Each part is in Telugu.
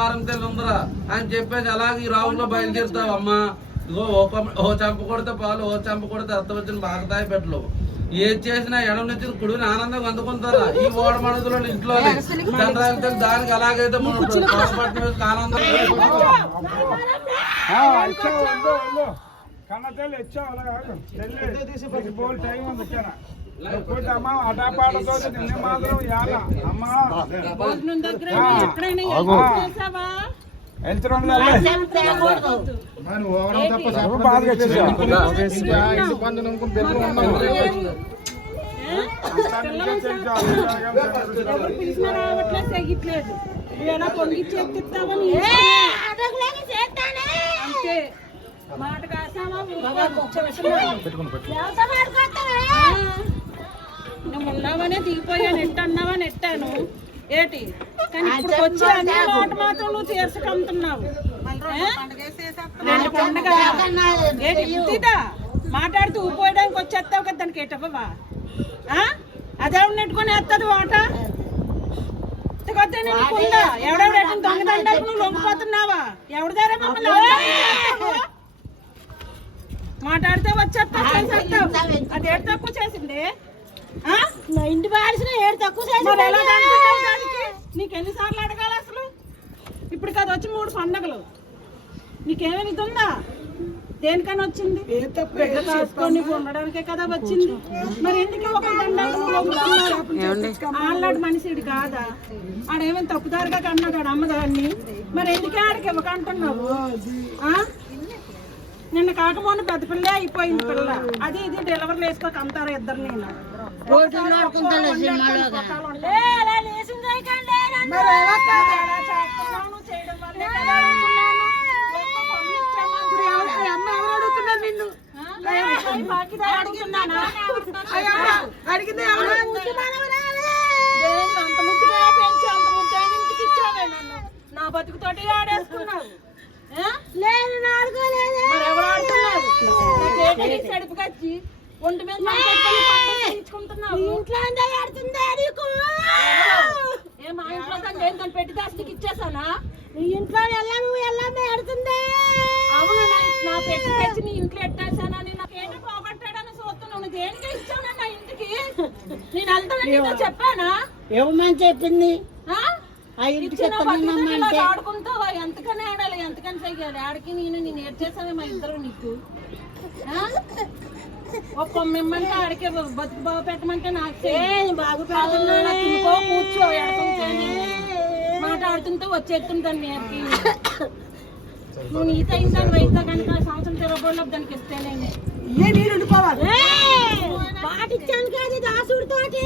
మారం తెల్లి ఉందరా అని చెప్పేసి అలాగే ఈ రావుల్లో బయలుదేరుతావు అమ్మ. ఇగో ఓ చంప కొడితే పాలు, ఓ చంప కొడితే అర్థం వచ్చిన బాగా తాయి పెట్టలు. ఏది చేసినా ఎడం నుంచి కుడిని ఆనందంగా అందుకుంటారా ఈ ఓడ మడుగులో ఇంట్లో చంద్రాలతో దానికి అలాగైతే పొరపాటు ఆనందం. తెగిట్లేదు ఎలా పొంగిచ్చేస్తావని అంతే మాట కాసావా నువ్వు ఉన్నావనే దిగిపోయాను, ఎట్టన్నావా నెట్టాను ఏటి. కానీ ఇప్పుడు వచ్చి అన్ని మాట మాత్రం నువ్వు తీర్చకంటున్నావు. రెండు పండుగ ఏటిదా మాట్లాడుతూ ఊపోయడానికి వచ్చేస్తావు కదా, దానికి ఏటవ్వవా అదే నెట్టుకొని వేస్తుంది వాట నీకుందా? ఎవడెవడ దొంగదండకు నువ్వు లొంగిపోతున్నావా? ఎవరి దగ్గర మమ్మల్ని మాట్లాడితే వచ్చేస్తావు. అది ఏడు తక్కువ చేసింది నా ఇంటి బాడిసిన ఏడు తక్కువ చేసింది. నీకు ఎన్నిసార్లు అడగాలి అసలు? ఇప్పుడు కదా వచ్చి 3 పండగలు, నీకేమైనా ఇది ఉందా? దేనికైనా వచ్చింది చేసుకొని ఉండడానికే కదా వచ్చింది. మరి ఎందుకు ఒక ఆళ్ళాడు మనిషిడు కాదా? ఆడేమైనా తప్పుదారుగా కన్నాడు అమ్మదాన్ని, మరి ఎందుకే ఆడికి ఇవ్వకంటున్నావు? నిన్న కాకపోతే పెద్ద పిల్ల అయిపోయింది పిల్ల, అది ఇది డెలివరీ వేసుకోక అంటారు ఇద్దరు. నేను అడిగింది అంత ముద్దుగా పెంచి అంత ముద్దు ఇంటికి ఇచ్చావే నన్ను. నా బతుకుతోటి ఆడేసుకున్నావు. ఎవరు ఆడుతున్నారు? సడుపుకొచ్చి ఒంటి మీద ఏ మా ఇంట్లో తను పెట్టి దానికి ఇచ్చేసానా? నీ ఇంట్లో ఆడుతుంది. అవును, నా పెట్టి తెచ్చి నీ ఇంట్లో ఎట్టేసానని నాకేంటో పోగొట్టాడని చూస్తున్నావు. నువ్వు దేనికే ఇచ్చావు నా ఇంటికి? నేను వెళ్తానని చెప్పానా? ఏమని చెప్పింది? ఆడుకుంటావా? ఎంతకని ఆడాలి, ఎంతకని చెయ్యాలి? ఆడికి నేను నేర్చేసానే మా ఇద్దరు. నీకు ఒక్క మిమ్మల్ని ఆడికే బతుకు బాగు పెట్టమంటే నాకు బాగు పెడుతున్నా. కూర్చో మాట్లాడుతుంటే వచ్చేస్తుంటాను నేర్కి. నువ్వు నీతో ఇంటాను వైద్య కనుక సంవత్సరం తిరగబోలో దానికి ఇస్తేనే పాటిచ్చాను కాదు దాసుడితోటి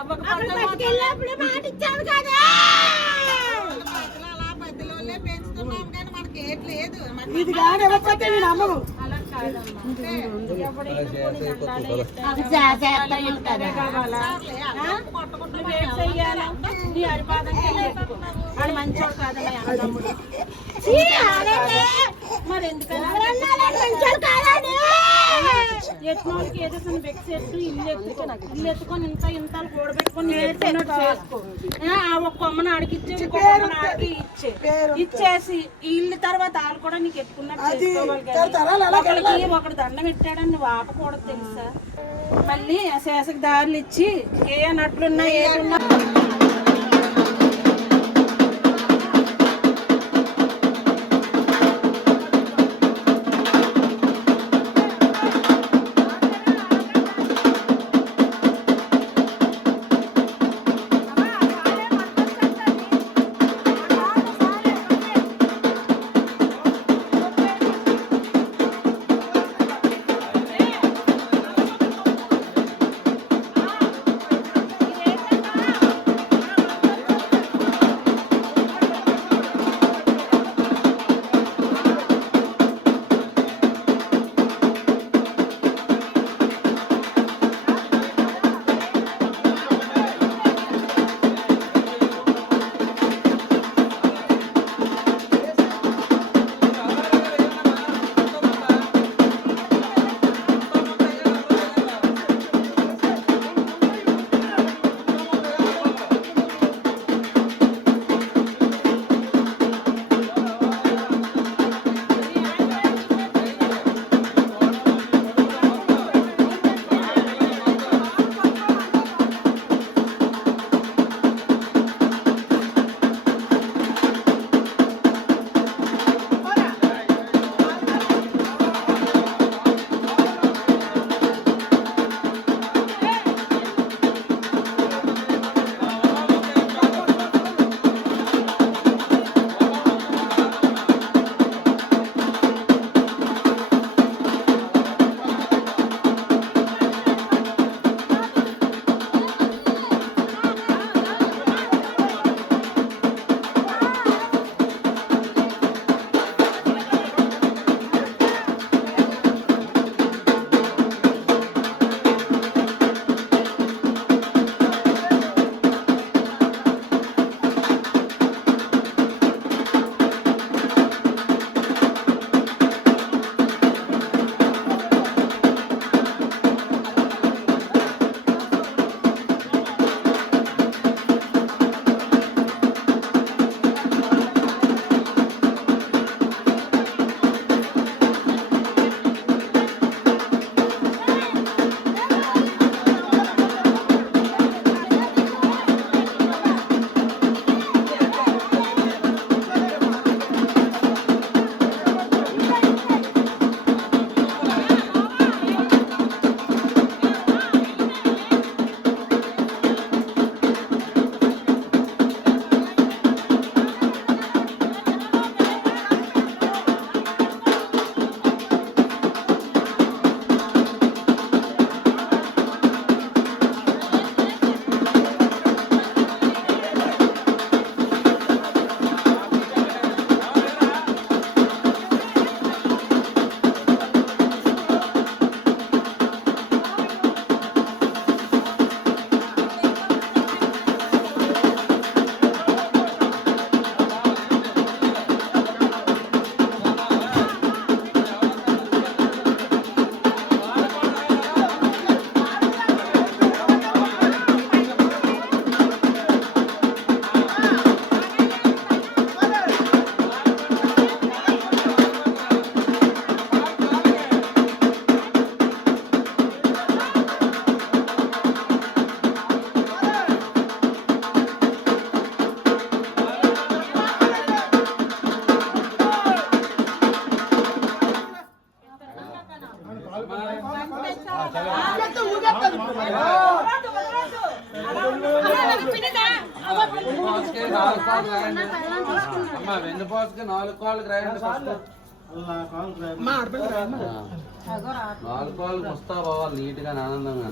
అవ్వకపోతే పాటిచ్చాను కదా. ఇది కానీ ఎవరిపోతే నేను అమ్మను. అలా కాదమ్మా, నీ అరిపాదంటే వాడు మంచోడు కాదమ్మా. మరి ఎందుకని ఎట్నోళ్ళకి ఏదో బెక్సేస్తూ ఇల్లు ఎత్తుకొని ఇంత కూడబెట్టుకొని నేర్చుకున్నట్టు చేసుకో. ఆ ఒక్క అమ్మను ఆడికిచ్చి ఇంకొక ఆడికి ఇచ్చేసి ఇల్లు తర్వాత వాళ్ళు కూడా నీకు ఎత్తుకున్నట్టు చేసుకోవాలి. ఒకటి దండం పెట్టాడని నువ్వు ఆపకూడదు తెలుసా? మళ్ళీ శేషకు దారులు ఇచ్చి ఏ నట్లున్నా ఏదున్నా రాయండి అమ్మా. వెన్నుపోసుకి 4 కాళ్ళకి రాయండి ఫస్ట్. 4 కాళ్ళు ముస్తా పోవాలి నీట్ గా ఆనందంగా.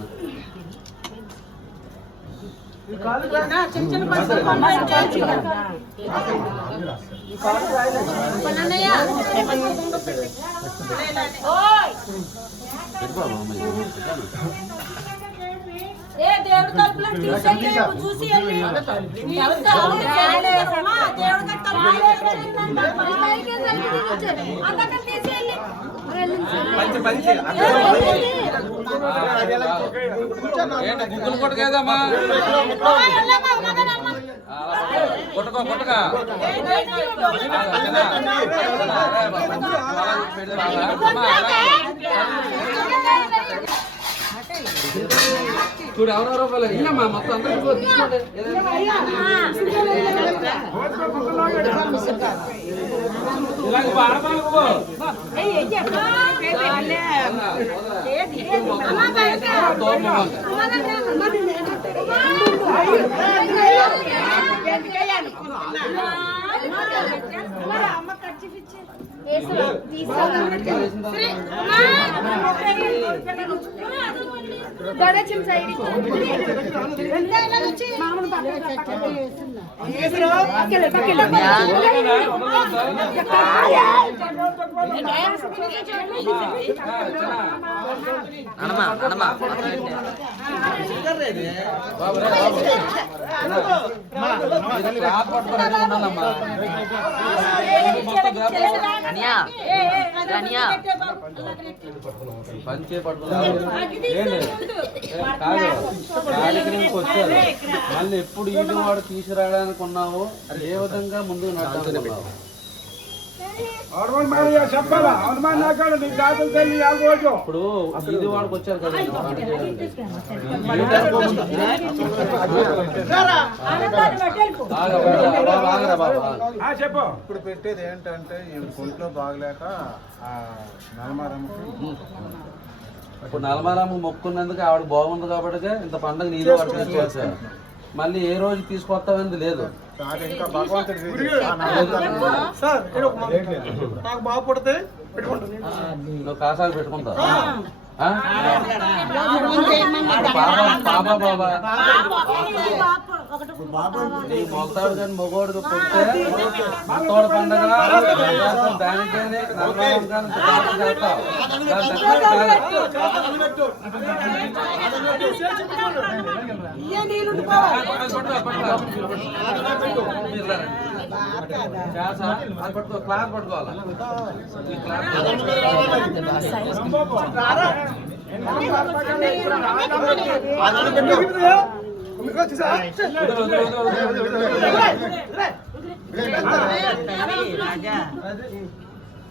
చిన్న చిన్న పైసలు దేవుడు తలుపులో తీసేయండి, చూసి వెళ్ళి దేవుడు గుగ్గులు కొట్టకేదమ్మా కొట్టుకో కొట్టుగా చూడు ఎవరెవరో ఇల్లమ్మా మొత్తం అందరికీ తీసుకోండి. ఇలాగ ఆడపడుకో అమ్మ ఖర్చు పంచే పట్టుకున్నారు కాదు కార్యక్రమంకి వచ్చారు. మళ్ళీ ఎప్పుడు ఈడు వాడు తీసుకురావడానికి ఉన్నావు, ఏ విధంగా ముందుకు నడుచుకున్నావు? ఇప్పుడు ఇది వాడికి వచ్చారు కదా చెప్పు. ఇప్పుడు పెట్టేది ఏంటంటే ఒంట్లో బాగలేక ఇప్పుడు నలమారాము మొక్కున్నందుకు ఆవిడ బాగుంది కాబట్టి ఇంత పండుగ నీళ్ళు పట్టుకొచ్చారు. మళ్ళీ ఏ రోజు తీసుకొస్తామని లేదు. నువ్వు కాసాలు పెట్టుకుంటావు నీ మొలతాడు కానీ మొగోడు పెడితే మొత్తోడు పండుగ దానికి కానీ నలభై కానీ చేస్తావు. పట్టుకో క్లాస్ పట్టుకోవాలి.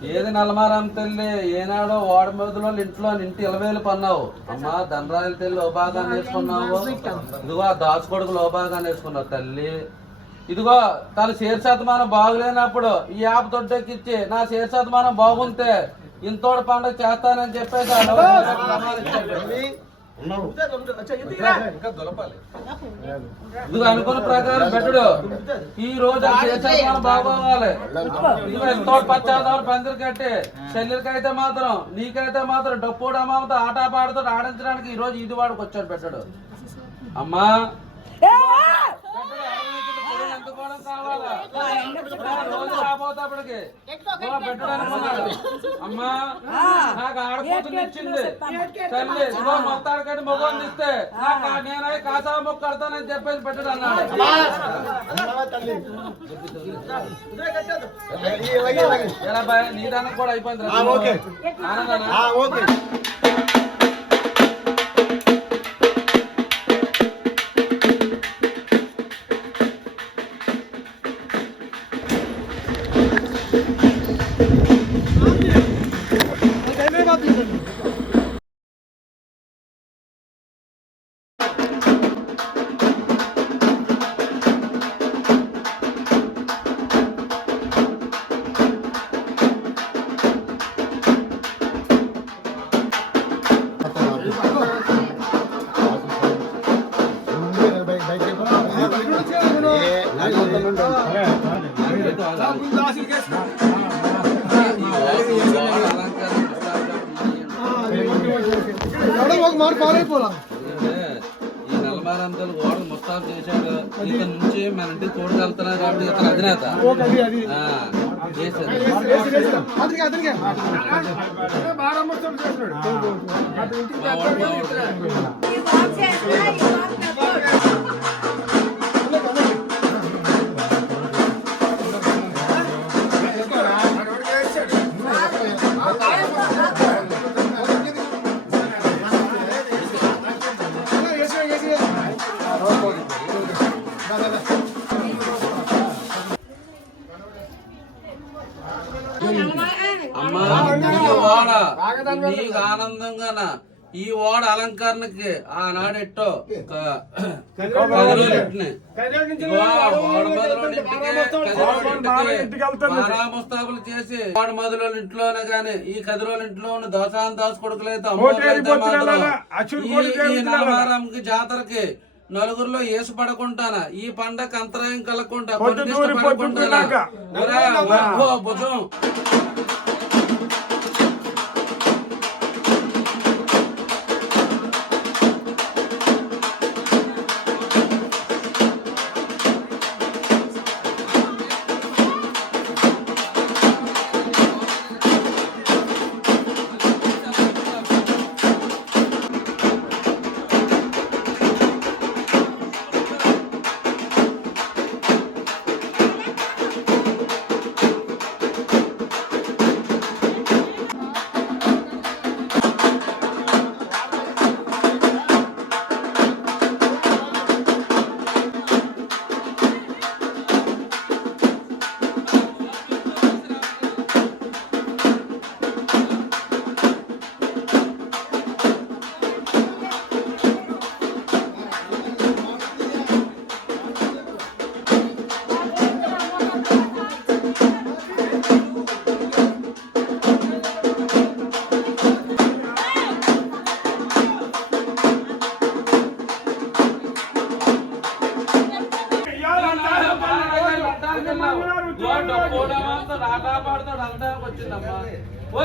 ఏది నల్లమారం తల్లి ఏనాడో వాడి మొదలు ఇంట్లో ఇంటి 20,000 పన్నావు అమ్మా. ధనరాజుల తల్లి ఓ భాగాన్ని వేసుకున్నావు. ఇదిగో ఆ దాచుకొడుకులు ఓ భాగాన్ని వేసుకున్నావు తల్లి. ఇదిగో తన శీర్షాతమానం బాగులేనప్పుడు ఈ యాప్ తొట్టెక్కిచ్చి నా శీర్షాతమానం బాగుంటే ఇంతోటి పండుగ చేస్తానని చెప్పేసి ఇది అనుకున్న ప్రకారం పెట్టడు. ఈ రోజు ఆ శీర్షాతమానం బాగోవాలి. ఇదిగో ఇంతోటి పచ్చాదారు పందిరి కట్టి చెల్లెలకైతే మాత్రం నీకైతే మాత్రం డప్పుడు అమ్మతో ఆట పాడుతూ ఆడించడానికి ఈ రోజు ఇది వాడికి వచ్చాడు పెట్టడు. అమ్మా రోజు రాబోతాప్పటికి పెట్టడానికి అమ్మా నాకు ఆడకూతురు ఇచ్చింది తల్లి. ఇదిగో మొత్తాడికంటే మొగోని ఇస్తే నాకు నేనై కాసా మొక్క కడతానని చెప్పేసి పెట్టడు అన్నాడు. ఎలా భయ నీ దానికి కూడా అయిపోయింది. ఈ నలమారంతలు ఓడ ముస్తాబు చేశాడు. ఇతని నుంచి మన ఇంటికి తోడుకెళ్తున్నారు కాబట్టి ఇతను అధినేత అమ్మా. ఈ ఓడ నీకు ఆనందంగానా ఈ ఓడ అలంకరణకి ఆనాడు ఎట్టో ముస్తాబులు చేసి ఓడ మొదలు ఇంట్లోనే గాని ఈ కదిరోళ్ళ ఇంట్లోని దోసాన్ దాస్ కొడుకులైతే ఈ నలవారంకి జాతరకి నలుగురిలో ఏసు పడకుంటానా ఈ పండగ అంతరాయం కలగకుండా పడకుంటానా భుజం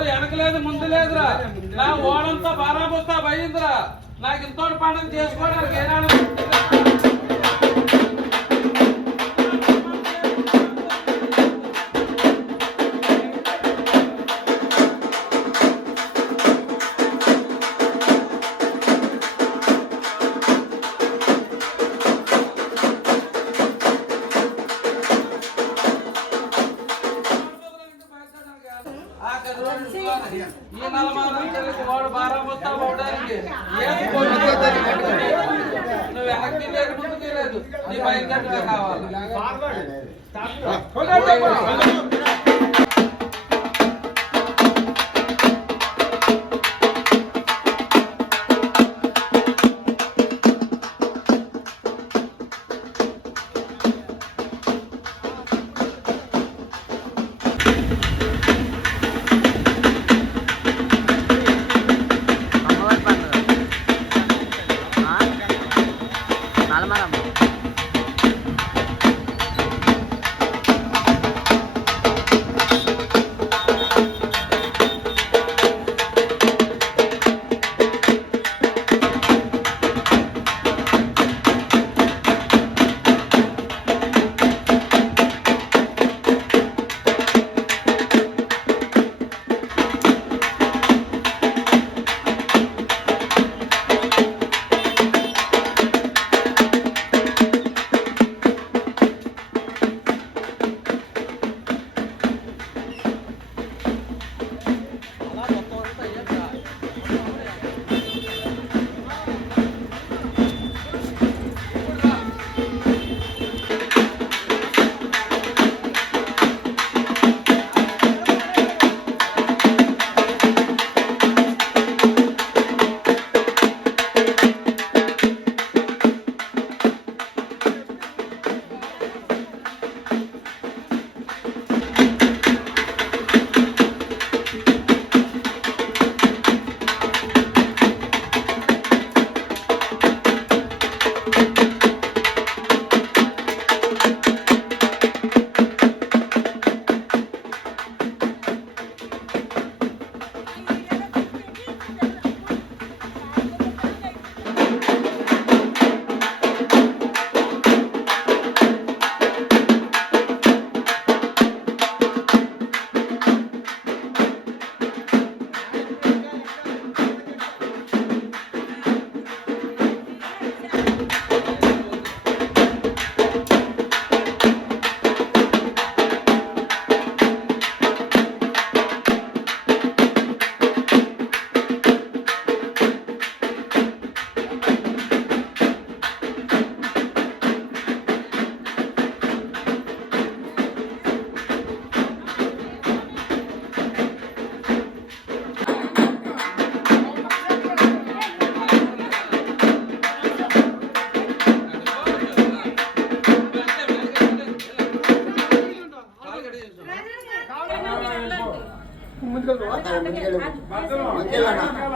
వెనకలేదు ముందు లేదురా నా ఓడంతా బారాబోస్తా పోయిందిరా నాకు ఇంతో పండుగ చేసుకోవడానికి ఏనాడు ఈ నలమారం వాడు బారాబోస్తా పోవడానికి నువ్వు వెనక్కి లేదు ముందుకి లేదు నీ బయలుదేరిగా కావాలి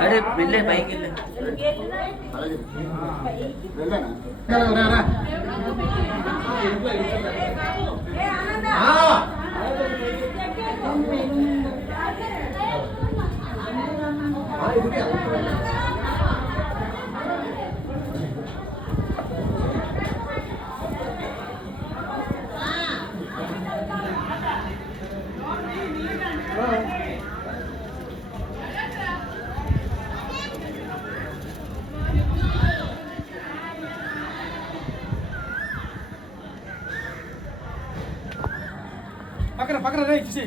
అరే వెళ్ళే పైకి వెళ్ళే పక్కన రే కిసి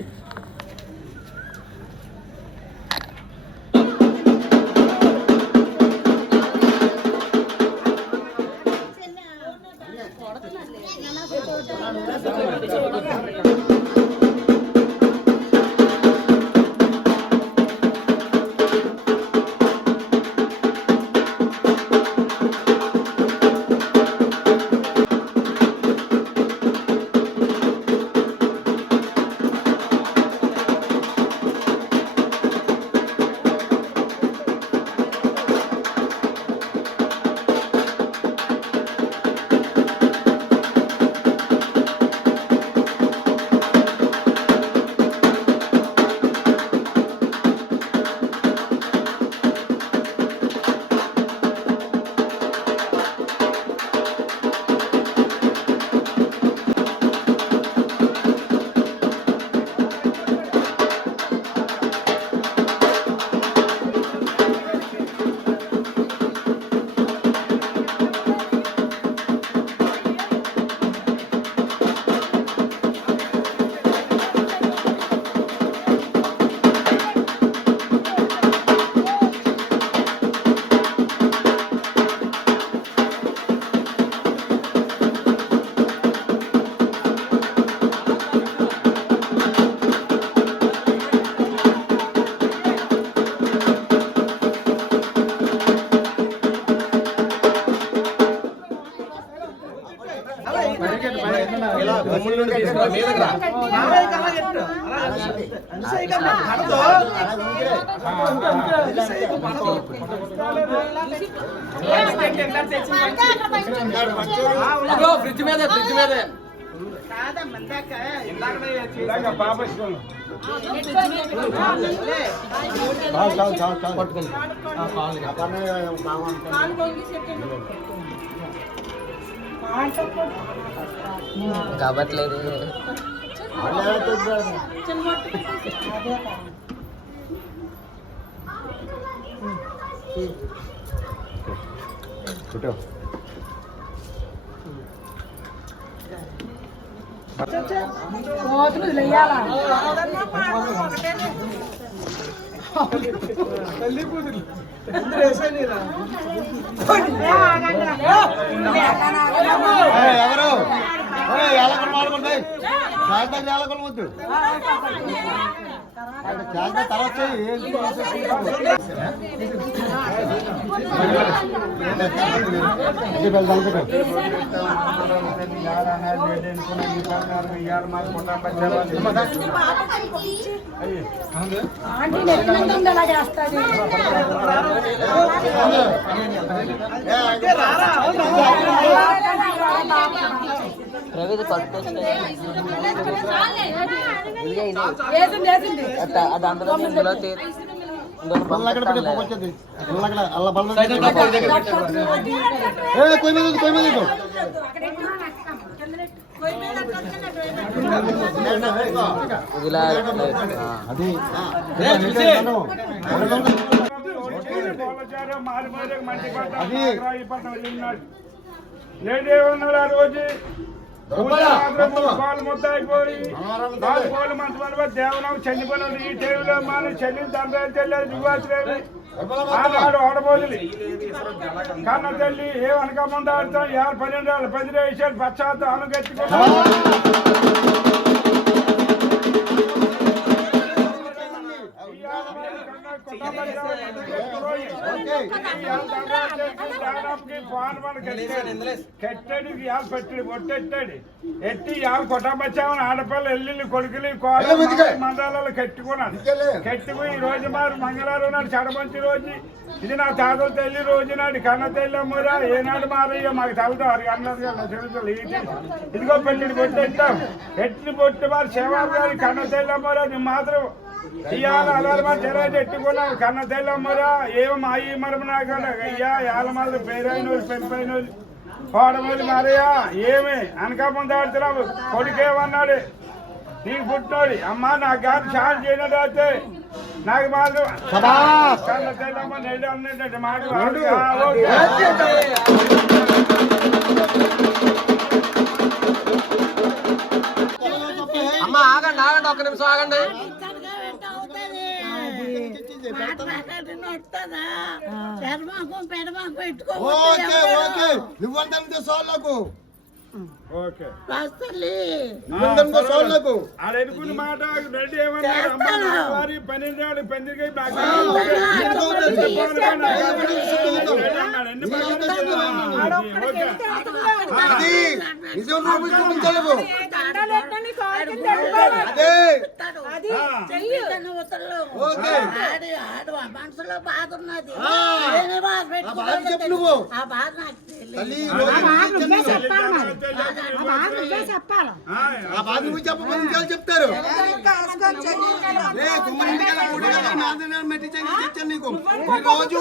ఫ్రిడ్జ్ మీదే కాబట్లేదు ఎవరు వద్దు చాలా తర్వాత ప్రవేద పట్టుకొచ్చి రోజు పాలు మొత్తం అయిపోయి 4 కోళ్ళ మంచి దేవనం చనిపోయిన ఈ టైంలో మనం చని దండలేదు దిగువచ్చలేదు ఆనాడు ఓడబోదులు కన్న తల్లి ఏమనకముందు ఆడుతాం 12 10 వేసాడు పశ్చాత్త అనుగెత్తుకున్నాం పాన్ మనకి కెట్టాడు ఇవాళ పెట్టాడు కొట్టెట్టాడు ఎట్టి ఇవాళ కొట్టబచ్చామని ఆడపిల్ల ఎల్లుల్లి కొడుకులు కోడలు మండలాలు కట్టుకున్నాడు కట్టుకుని ఈ రోజు మరి మంగళవారం నాడు చడమంచి రోజు ఇది నా తాతల తల్లి రోజు నాడు కన్న తల్లి అమ్మరా ఏనాడు మారయ్యో మాకు తలతో అన్నది కదా తెలుసు ఇదిగో పెళ్ళిని కొట్టెట్టాం ఎట్టి పొట్టు వారు శివాబు గారి కన్న తల్లి అమ్మరా నువ్వు మాత్రం ఇవాళ అలాలు మరి చెరాజు ఎట్టుకున్నావు కన్న తల్లి అమ్మరా ఏమో మా ఈ మరమ నాకాడ అయ్యా ఏళ్ళ మళ్ళీ పేరైన వాళ్ళు పెంపైన వాళ్ళు కోడమూలి మారయ్యా ఏమి అనకాపం దాడుతున్నావు కొడుకేమన్నాడు నీకు పుట్టినోడు అమ్మా నాకు గారు సాయం చేయడం అయితే నాకు మాత్రం కన్న తల్లమ్మ నెల్లి అన్నట్టు మాట అమ్మ ఆగండి ఆగండి ఒక్క నిమిషం ఆగండి ఓకే ఓకే ఇవ్వండి సోళ్ళకు ఓకే ఇవ్వండి సోళ్ళకు ఆడ ఎనుకున్న మాట రెడ్డి ఏమన్నాడు అమ్మ నాకు వారి 12 పందిరికై అది నిజం చూపించలేవు అదే మనసులో బాధ ఉన్నది చెప్పు నువ్వు తల్లి ఆ బాధ నువ్వు చెప్పమని చెప్తారు నీకు ఈ రోజు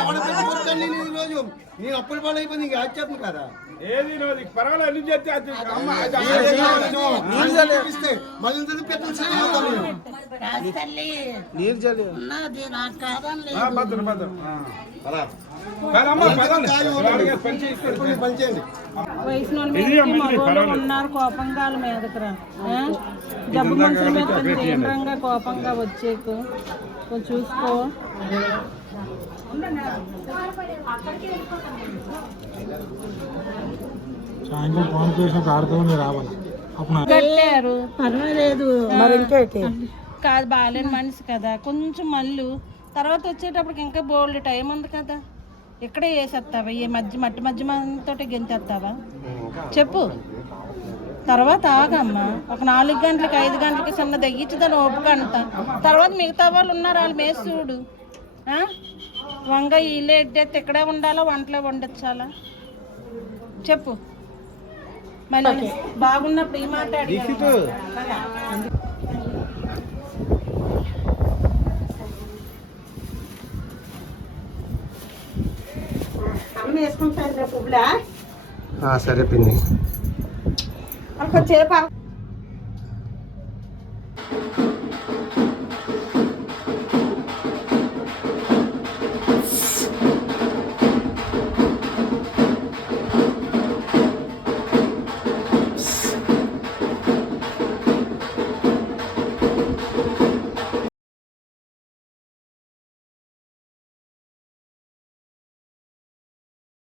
ఎవడ పెట్టుకోవచ్చండి ఈ రోజు నేను అప్పుల పాలు అయిపోయింది ఇంకా చెప్పను కదా ఏది రోజు పర్వాలేదు అన్ని చెప్తే అమ్మ మళ్ళీ భద్రం భద్రం పనిచేయండి వయసులో మగవాళ్ళు ఉన్నారు కోపంగా వాళ్ళ మీదకురా జబ్బు మనుషుల మీద కొంచెం తీవ్రంగా కోపంగా వచ్చేకు కొంచెం చూసుకో కట్టారు పర్వాలేదు మరి ఇంకేంటి కాదు బాగాలేని మనిషి కదా కొంచెం మళ్ళీ తర్వాత వచ్చేటప్పటికి ఇంకా బోల్డ్ టైం ఉంది కదా ఇక్కడే వేసేస్తావా ఈ మట్టి మధ్యమంతో గెంతేస్తావా చెప్పు తర్వాత ఆగమ్మా ఒక 4 గంటలకి 5 గంటలకి చిన్న తగ్గించుదని ఓపిక అంట తర్వాత మిగతా వాళ్ళు ఉన్నారు వాళ్ళు మేసి చూడు వంగ ఇల్లు ఎడ్డెత్తి ఇక్కడే ఉండాలా వంటలో వండించాలా చెప్పు మళ్ళీ బాగున్నప్పుడు ఈ మాట అడిగాను వేసుకుంటాను పువ్వులా సరే పిన్ని కొంచెం